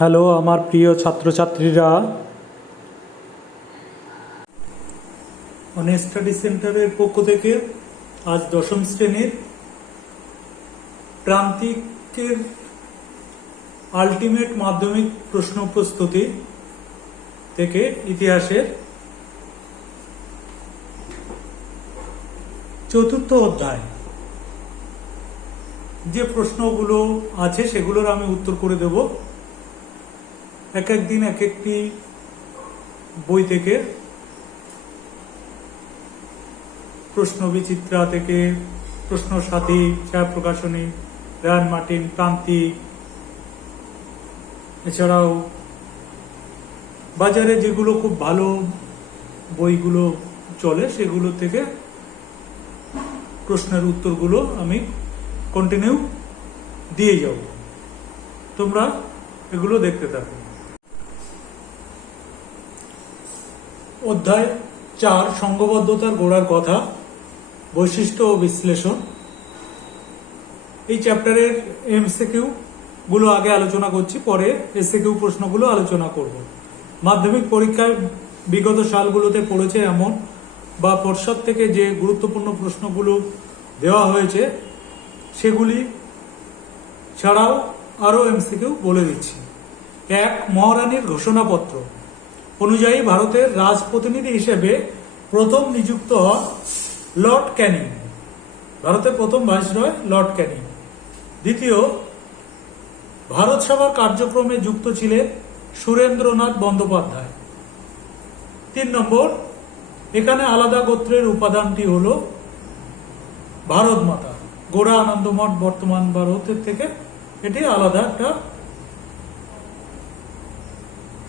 Hello আমার প্রিয় ছাত্রছাত্রীরা, অনেক স্টাডি সেন্টারের পক্ষ থেকে আজ দশম শ্রেণীর প্রান্তিকের আলটিমেট মাধ্যমিক প্রশ্ন প্রস্তুতি থেকে ইতিহাসের চতুর্থ অধ্যায় যে প্রশ্নগুলো আছে সেগুলোর আমি উত্তর করে দেব। এক এক দিন এক একটি বই থেকে, প্রশ্ন বিচিত্রা থেকে, প্রশ্ন সাথী, ছায়া প্রকাশনী, রায়ান মার্টিন, প্রান্তিক, এছাড়াও বাজারে যেগুলো খুব ভালো বইগুলো চলে সেগুলো থেকে প্রশ্নের উত্তরগুলো আমি কন্টিনিউ দিয়ে যাব। তোমরা এগুলো দেখতে থাকো। অধ্যায় 4 সংঘবদ্ধতার গোড়ার কথা, বৈশিষ্ট্য ও বিশ্লেষণ। এই চ্যাপ্টারের এমসিকিউ গুলো আগে আলোচনা করছি, পরে এসসিকিউ প্রশ্নগুলো আলোচনা করব। মাধ্যমিক পরীক্ষায় বিগত সালগুলোতে পড়েছে এমন বা পর্ষদ থেকে যে গুরুত্বপূর্ণ প্রশ্নগুলো দেওয়া হয়েছে সেগুলি ছাড়াও আরও এমসিকিউ বলে দিচ্ছি। 1. মহারানীর ঘোষণাপত্র অনুযায়ী ভারতের রাজপ্রতিনিধি হিসেবে প্রথম নিযুক্ত হন লর্ড ক্যানিং। ভারতের প্রথম ভাইসরয় লর্ড ক্যানিং। 2. ভারত সভার কার্যক্রমে যুক্ত ছিলেন সুরেন্দ্রনাথ বন্দ্যোপাধ্যায়। 3. এখানে আলাদা গোত্রের উপাদানটি হল ভারত মাতা। গোড়া আনন্দমঠ বর্তমান ভারতের থেকে এটি আলাদা একটা,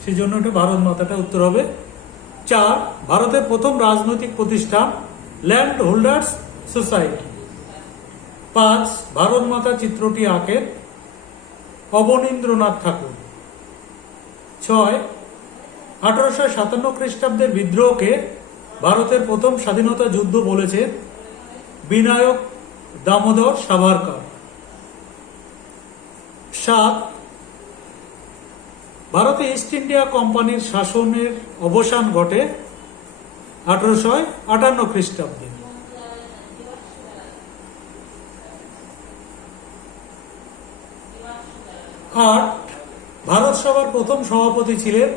সেই জন্য এটা ভারত মাতাটা উত্তর হবে। 4. ভারতের প্রথম রাজনৈতিক প্রতিষ্ঠান ল্যান্ড হোল্ডার্স সোসাইটি। 5. ভারত মাতা চিত্রটি আঁকেন অবনীন্দ্রনাথ ঠাকুর। 6. 1857 খ্রিস্টাব্দের বিদ্রোহকে ভারতের প্রথম স্বাধীনতা যুদ্ধ বলেছেন বিনায়ক দামোদর সাভারকর। 7. ভারতে ইস্ট ইন্ডিয়া কোম্পানির শাসনের অবসান ঘটে 1858 খ্রিস্টাব্দে। 8. ভারত সভার প্রথম সভাপতি ছিলেন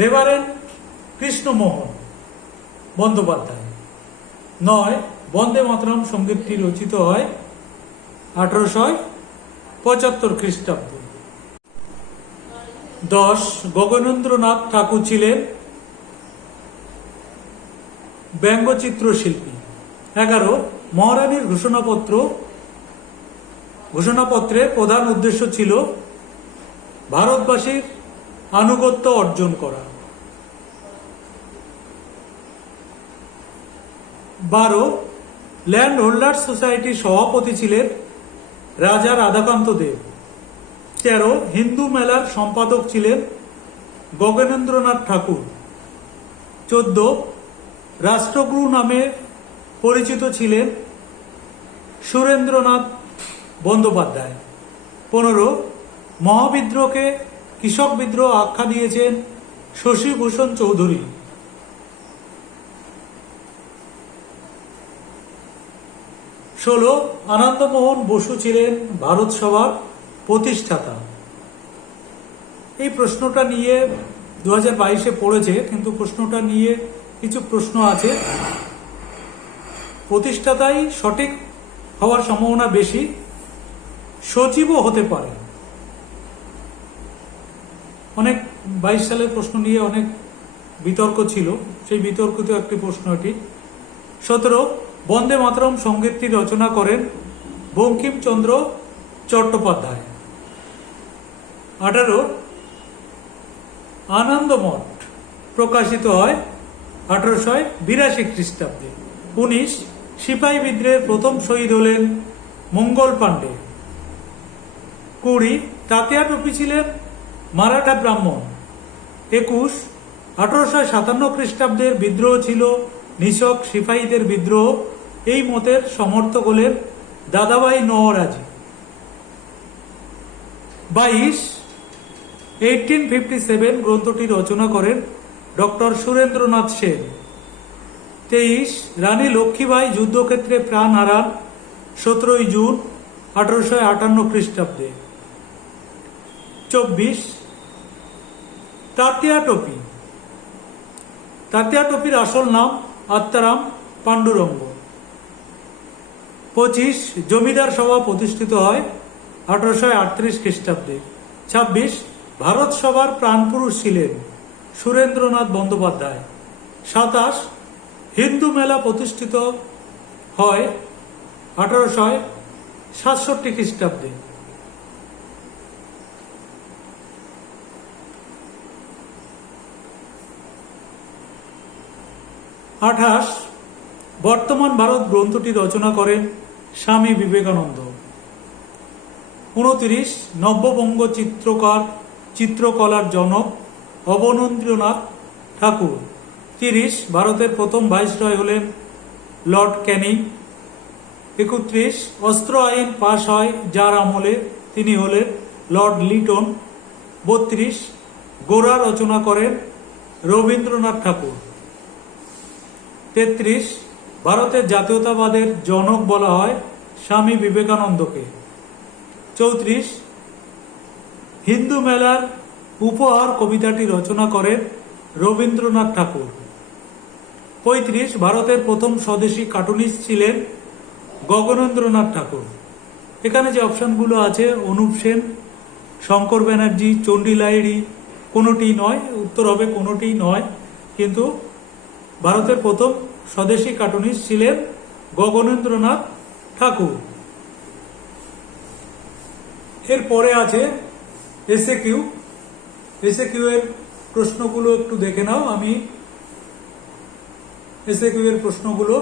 রেভারেন্ড কৃষ্ণমোহন বন্দ্যোপাধ্যায়। 9. বন্দে মাতরম সঙ্গীতটি রচিত হয় 1875 খ্রিস্টাব্দে। 10. গগনেন্দ্রনাথ ঠাকুর ছিলেন ব্যঙ্গচিত্র শিল্পী। 11. মহারানীর ঘোষণাপত্রের প্রধান উদ্দেশ্য ছিল ভারতবাসীর আনুগত্য অর্জন করা। 12. ল্যান্ড হোল্ডার্স সোসাইটির সভাপতি ছিলেন রাজা রাধাকান্ত দেব। 13. হিন্দু মেলার সম্পাদক ছিলেন গগনেন্দ্রনাথ ঠাকুর। 14. রাষ্ট্রগুরু নামে পরিচিত ছিলেন সুরেন্দ্রনাথ বন্দ্যোপাধ্যায়। 15. মহাবিদ্রোহকে কৃষক বিদ্রোহ আখ্যা দিয়েছেন শশীভূষণ চৌধুরী। 16. আনন্দমোহন বসু ছিলেন ভারত সভার প্রতিষ্ঠাতা। এই প্রশ্নটা নিয়ে 2022-এ পড়েছে, কিন্তু প্রশ্নটা নিয়ে কিছু প্রশ্ন আছে। প্রতিষ্ঠাতাই সঠিক হওয়ার সম্ভাবনা বেশি, সচিবও হতে পারে। অনেক 22 সালের প্রশ্ন নিয়ে অনেক বিতর্ক ছিল, সেই বিতর্কিত একটি প্রশ্ন এটি। 17. বন্দে মাতরম সঙ্গীতটি রচনা করেন বঙ্কিমচন্দ্র চট্টোপাধ্যায়। 18. আনন্দমঠ প্রকাশিত হয় 1882 খ্রিস্টাব্দে। 19. সিপাহী বিদ্রোহের প্রথম শহীদ হলেন মঙ্গল পাণ্ডে। 20. তাতিয়া টুপি ছিলেন মারাঠা ব্রাহ্মণ। 21. 1857 খ্রিস্টাব্দের বিদ্রোহ ছিল নিছক সিপাহীদের বিদ্রোহ, এই মতের সমর্থক হলেন দাদাভাই নওয়ারাজি। 22 1857 গ্রন্থটি রচনা করেন ডক্টর সুরেন্দ্রনাথ সেন। 23 রানী লক্ষ্মীবাই যুদ্ধক্ষেত্রে প্রাণ হারান 17 জুন 1858 খ্রিস্টাব্দে। 24 তাতিয়া টোপি। তাতিয়া টোপির আসল নাম আত্মারাম পাণ্ডুরঙ্গ। 25 জমিদার সভা প্রতিষ্ঠিত হয় 1838 খ্রিস্টাব্দে। 26 ভারত সভার প্রাণপুরুষ ছিলেন সুরেন্দ্রনাথ বন্দ্যোপাধ্যায়। 27 হিন্দু মেলা প্রতিষ্ঠিত হয় 1867 খ্রিস্টাব্দে। 28 বর্তমান ভারত গ্রন্থটি রচনা করেন স্বামী বিবেকানন্দ। 29 নব্যবঙ্গ চিত্রকলার জনক অবনীন্দ্রনাথ ঠাকুর। 30 ভারতের প্রথম ভাইসরয় হলেন লর্ড ক্যানিং। 31 অস্ত্র আইন পাশ হয় যার আমলে, তিনি হলেন লর্ড লিটন। 32 গোরা রচনা করেন রবীন্দ্রনাথ ঠাকুর। 33 ভারতের জাতীয়তাবাদের জনক বলা হয় স্বামী বিবেকানন্দকে। 34 হিন্দু মেলার উপহার কবিতাটি রচনা করেন রবীন্দ্রনাথ ঠাকুর। 35 ভারতের প্রথম স্বদেশী কার্টুনিস্ট ছিলেন গগনেন্দ্রনাথ ঠাকুর। এখানে যে অপশনগুলো আছে অনুপ সেন, শঙ্কর ব্যানার্জি, চণ্ডী লাহিড়ী, কোনোটি নয়, উত্তর হবে কোনোটি নয়, কিন্তু ভারতের প্রথম স্বদেশী কার্টুনিস্ট ছিলেন গগনেন্দ্রনাথ ঠাকুর। এরপরে আছে এসএকিউ। এসএকিউ এর প্রশ্নগুলো একটু দেখে নাও, আমি এসএকিউ এর প্রশ্নগুলো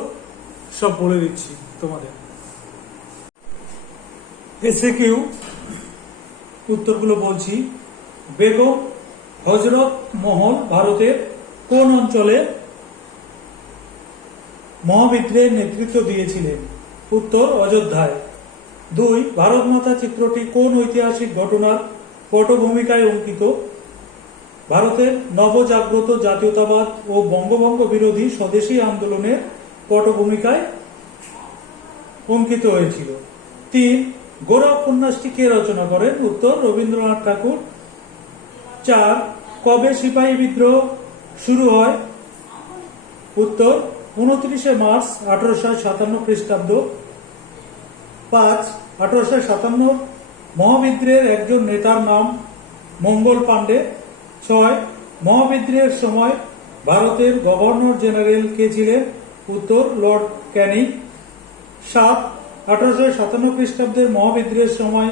সব বলে দিচ্ছি তোমাদের। এসএকিউ উত্তরগুলো বলছি। বেগম হযরত মহল ভারতের কোন অঞ্চলে মহাবিদ্রোহের নেতৃত্ব দিয়েছিলেন? উত্তর অযোধ্যায়। 2 ভারত মাতা চিত্রটি কোন ঐতিহাসিক ঘটনার পটভূমিকায় অঙ্কিত? ভারতের নবজাগ্রত জাতীয়তাবাদ ও বঙ্গভঙ্গ বিরোধী স্বদেশী আন্দোলনের পটভূমিকায় অঙ্কিত হয়েছিল। 3 গোরা উপন্যাসটি কে রচনা করেন? উত্তর রবীন্দ্রনাথ ঠাকুর। 4 কবে সিপাহী বিদ্রোহ শুরু হয়? উত্তর 29 মার্চ 1857 খ্রিস্টাব্দ। 5 1857 মহাবিদ্রোহের একজন নেতার নাম মঙ্গল পাণ্ডে। 6 মহাবিদ্রোহের সময় ভারতের গভর্নর জেনারেল কে ছিলেন? উত্তর লর্ড ক্যানিং। 7 1857 খ্রিস্টাব্দের মহাবিদ্রোহের সময়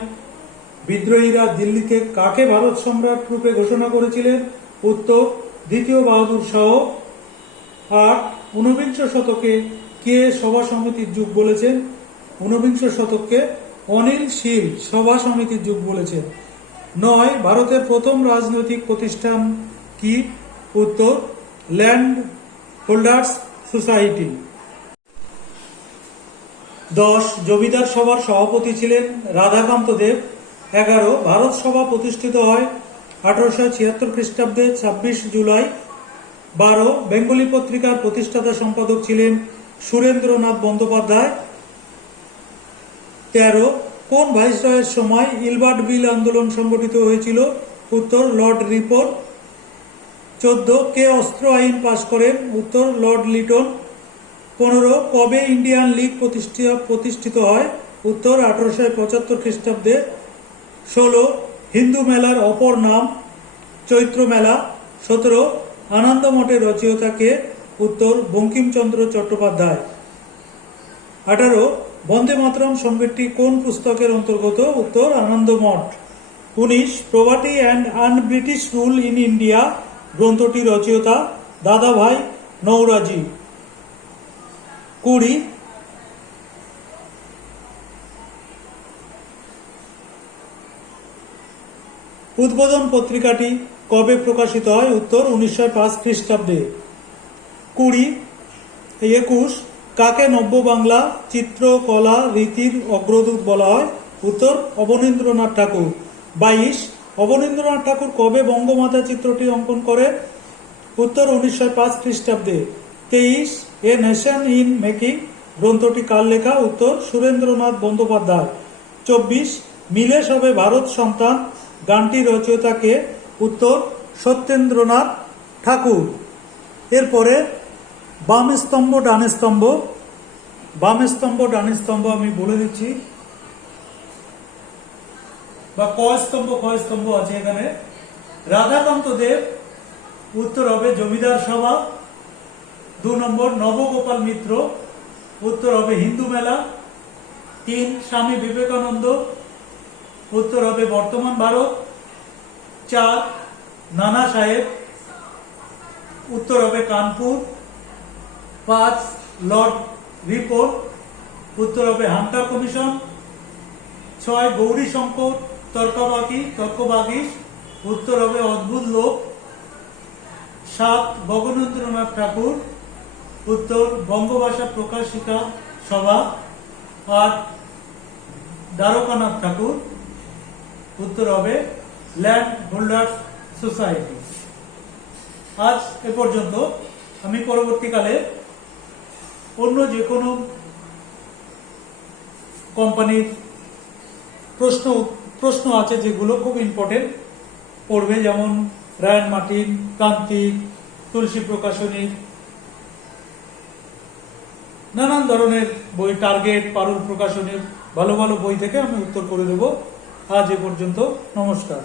বিদ্রোহীরা দিল্লিতে কাকে ভারত সম্রাট রূপে ঘোষণা করেছিলেন? উত্তর দ্বিতীয় বাহাদুর শাহ। 8 ঊনবিংশ শতকে কে সভা সমিতির যুগ বলেছেন? ঊনবিংশ শতককে অনিল শীল সভা সমিতির যুগ বলেছেন। 9 ভারতের প্রথম রাজনৈতিক প্রতিষ্ঠান কি? উত্তর ল্যান্ড হোল্ডার্স সোসাইটি। 10 জমিদার সভার সভাপতি ছিলেন রাধাকান্ত দেব। 11 ভারত সভা প্রতিষ্ঠিত হয় 1876 খ্রিস্টাব্দে 26 জুলাই। 12 বেঙ্গলি পত্রিকার প্রতিষ্ঠাতা সম্পাদক ছিলেন সুরেন্দ্রনাথ বন্দ্যোপাধ্যায়। 13 কোন ভাইসরয়ের সময় ইলবার্ট বিল আন্দোলন সংগঠিত হয়েছিল? উত্তর লর্ড রিপন। 14 কে অস্ত্র আইন পাশ করেন? উত্তর লর্ড লিটন। 15 কবে ইন্ডিয়ান লীগ প্রতিষ্ঠিত হয়? উত্তর 1875 খ্রিস্টাব্দে। 16 হিন্দু মেলার অপর নাম চৈত্র মেলা। 17 আনন্দ মঠের রচয়িতা কে? উত্তর বঙ্কিমচন্দ্র চট্টোপাধ্যায়। 18 বন্দে মাতরম সঙ্গীতটি কোন পুস্তকের অন্তর্গত? উত্তর আনন্দ মঠ। 19 poverty and An British rule in India গ্রন্থটি রচয়িতা দাদাভাই নওরোজি। 20 উদ্বোধন পত্রিকাটি কবে প্রকাশিত হয়? উত্তর 1905 খ্রিস্টাব্দে। 21 কাকে নব্য বাংলা চিত্রকলা রীতির অগ্রদূত বলা হয়? উত্তর অবনীন্দ্রনাথ ঠাকুর। 22 অবনীন্দ্রনাথ ঠাকুর কবে বঙ্গমাতা চিত্রটি অঙ্কন করে? উত্তর 1905 খ্রিস্টাব্দে। 23 এ নেশন ইন মেকিং গ্রন্থটি কার লেখা? উত্তর সুরেন্দ্রনাথ বন্দ্যোপাধ্যায়। 24 মিলে সবে ভারত সন্তান গানটি রচয়িতা কে? উত্তর সত্যেন্দ্রনাথ ঠাকুর। এরপরে বাম স্তম্ভ ডান স্তম্ভ, বাম স্তম্ভ ডান স্তম্ভ আমি বলে দিচ্ছি, বা ক স্তম্ভ আছে এখানে। রাধাকান্ত দেব, উত্তর হবে জমিদার সভা। 2 নম্বর নবগোপাল মিত্র, উত্তর হবে হিন্দু মেলা। 3 স্বামী বিবেকানন্দ, উত্তর হবে বর্তমান ভারত। 4 নানা সাহেব, উত্তর হবে কানপুর। 5 লর্ড রিপোর্ট, উত্তর হবে হান্টার কমিশন। 6 গৌরী শঙ্কর তর্কবাগীশ, উত্তর হবে অদ্ভুত লোক। 7 গগনেন্দ্রনাথ ঠাকুর, উত্তর বঙ্গভাষা প্রকাশিকা সভা। 8 দ্বারকানাথ ঠাকুর, উত্তর হবে ল্যান্ড হোল্ডার্স সোসাইটি। আজ এ পর্যন্ত। আমি পরবর্তীকালে অন্য যে কোনো কোম্পানির প্রশ্ন আছে যেগুলো খুব ইম্পর্টেন্ট পড়বে, যেমন রায়ান মার্টিন, প্রান্তিক, তুলসী প্রকাশনী, নানান ধরনের বই, টার্গেট, পারুল প্রকাশনীর ভালো ভালো বই থেকে আমি উত্তর করে দেব। আজ এ পর্যন্ত। নমস্কার।